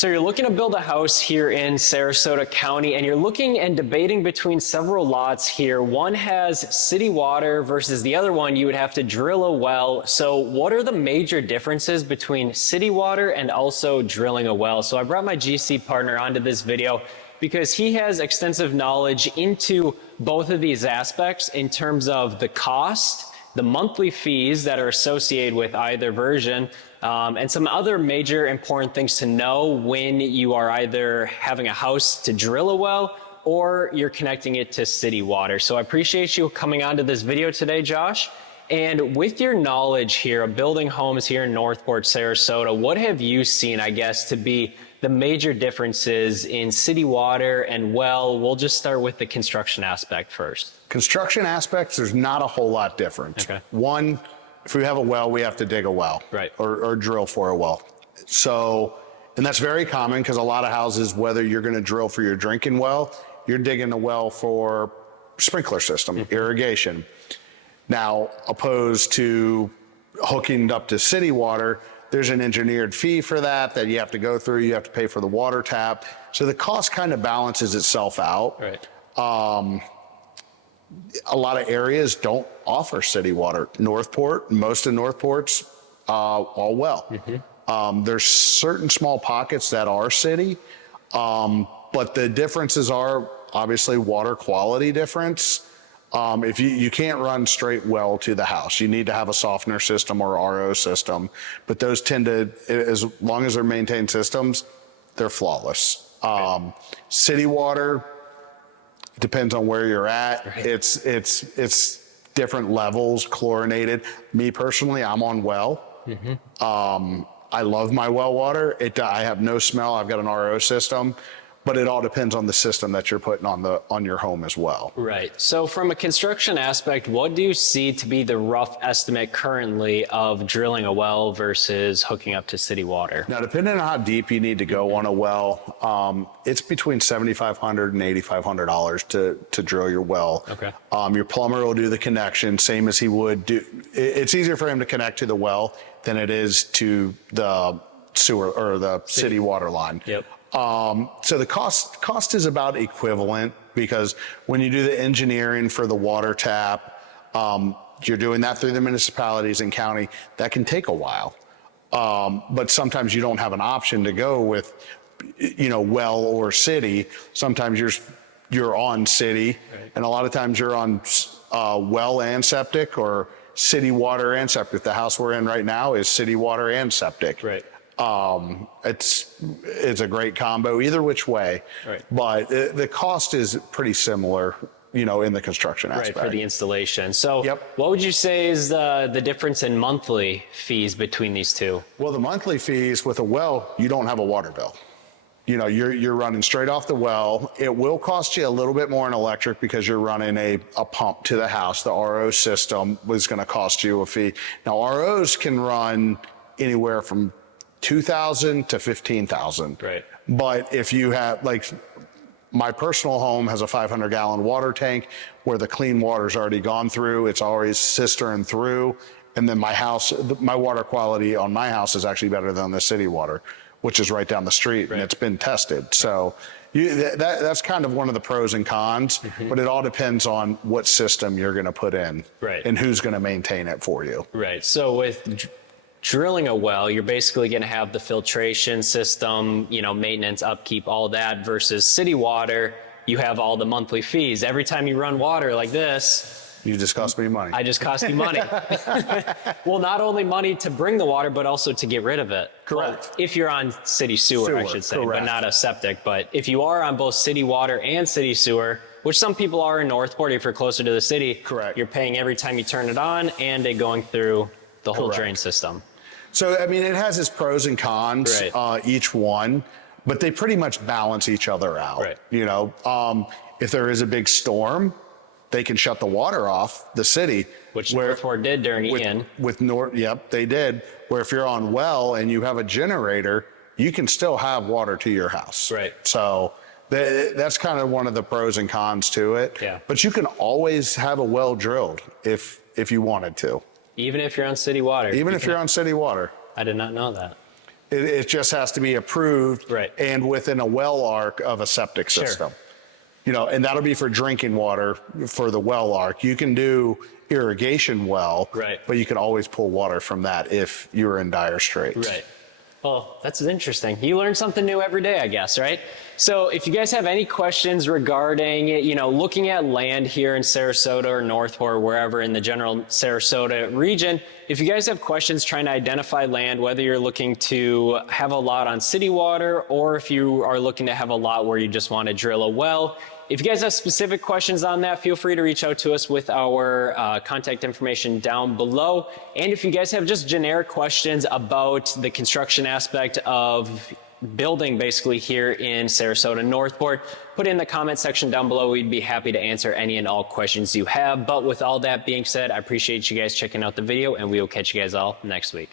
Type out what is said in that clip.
So you're looking to build a house here in Sarasota County, and you're looking and debating between several lots here. One has city water versus the other one you would have to drill a well. So what are the major differences between city water and also drilling a well? So I brought my GC partner onto this video because he has extensive knowledge into both of these aspects in terms of the cost, the monthly fees that are associated with either version, and some other major important things to know when you are either having a house to drill a well or you're connecting it to city water. So I appreciate you coming onto this video today, Josh. And with your knowledge here of building homes here in Northport, Sarasota, what have you seen, I guess, to be the major differences in city water and well? We'll just start with the construction aspect first. Construction aspects, there's not a whole lot different. Okay. One, if we have a well, we have to dig a well, right, or drill for a well. So, and that's very common because a lot of houses, whether you're going to drill for your drinking well, you're digging a well for sprinkler system, irrigation. Now, opposed to hooking up to city water, there's an engineered fee for that you have to go through. You have to pay for the water tap. So the cost kind of balances itself out. Right. A lot of areas don't offer city water. Northport, most of Northport's all well. There's certain small pockets that are city, but the differences are obviously water quality difference. If you can't run straight well to the house, you need to have a softener system or RO system, but those tend to, as long as they're maintained systems, they're flawless. Right. City water depends on where you're at. Right. It's different levels, chlorinated. Me personally, I'm on well. I love my well water. I have no smell. I've got an RO system. But it all depends on the system that you're putting on your home as well. Right. So from a construction aspect, what do you see to be the rough estimate currently of drilling a well versus hooking up to city water? Now, depending on how deep you need to go on a well, it's between $7,500 and $8,500 to drill your well. Okay. Your plumber will do the connection, same as he would do. It's easier for him to connect to the well than it is to the sewer or the city water line. Yep. So the cost is about equivalent because when you do the engineering for the water tap, you're doing that through the municipalities and county. That can take a while. But sometimes you don't have an option to go with, well or city. Sometimes you're on city, right, and a lot of times you're on well and septic or city water and septic. The house we're in right now is city water and septic. Right. It's a great combo either which way, right, but the cost is pretty similar, in the construction aspect. Right, for the installation. So yep, what would you say is the difference in monthly fees between these two? Well, the monthly fees with a well, you don't have a water bill. You're running straight off the well. It will cost you a little bit more in electric because you're running a pump to the house. The RO system was going to cost you a fee. Now, ROs can run anywhere from $2,000 to $15,000. Right. But if you have, like, my personal home has a 500-gallon water tank where the clean water's already gone through. It's always cistern through. And then my water quality on my house is actually better than the city water, which is right down the street, right, and it's been tested. So that's kind of one of the pros and cons, but it all depends on what system you're going to put in, right, and who's going to maintain it for you. Right. So with drilling a well, you're basically going to have the filtration system, maintenance, upkeep, all that, versus city water, you have all the monthly fees. Every time you run water like this, you just cost me money. I just cost you money. Well, not only money to bring the water, but also to get rid of it. Correct. Well, if you're on city sewer, I should say, correct, but not a septic. But if you are on both city water and city sewer, which some people are in Northport, if you're closer to the city, correct, you're paying every time you turn it on and it going through the whole drain system. So, I mean, it has its pros and cons, right, each one, but they pretty much balance each other out. Right. If there is a big storm, they can shut the water off, the city. Which Northport did during Ian. Yep, they did. Where if you're on well and you have a generator, you can still have water to your house. Right. So that's kind of one of the pros and cons to it. Yeah. But you can always have a well drilled if you wanted to. Even if you're on city water? Even if you're on city water. I did not know that. It just has to be approved Right. and within a well arc of a septic system. You know, and that'll be for drinking water for the well arc. You can do irrigation well, Right. but you can always pull water from that if you're in dire straits. Right. Well, that's interesting. You learn something new every day, I guess, right? So if you guys have any questions regarding, you know, looking at land here in Sarasota or Northport, or wherever in the general Sarasota region, if you guys have questions trying to identify land, whether you're looking to have a lot on city water or if you are looking to have a lot where you just want to drill a well, if you guys have specific questions on that, feel free to reach out to us with our contact information down below. And if you guys have just generic questions about the construction aspect of building basically here in Sarasota Northport, put it in the comment section down below. We'd be happy to answer any and all questions you have. But with all that being said, I appreciate you guys checking out the video, and we will catch you guys all next week.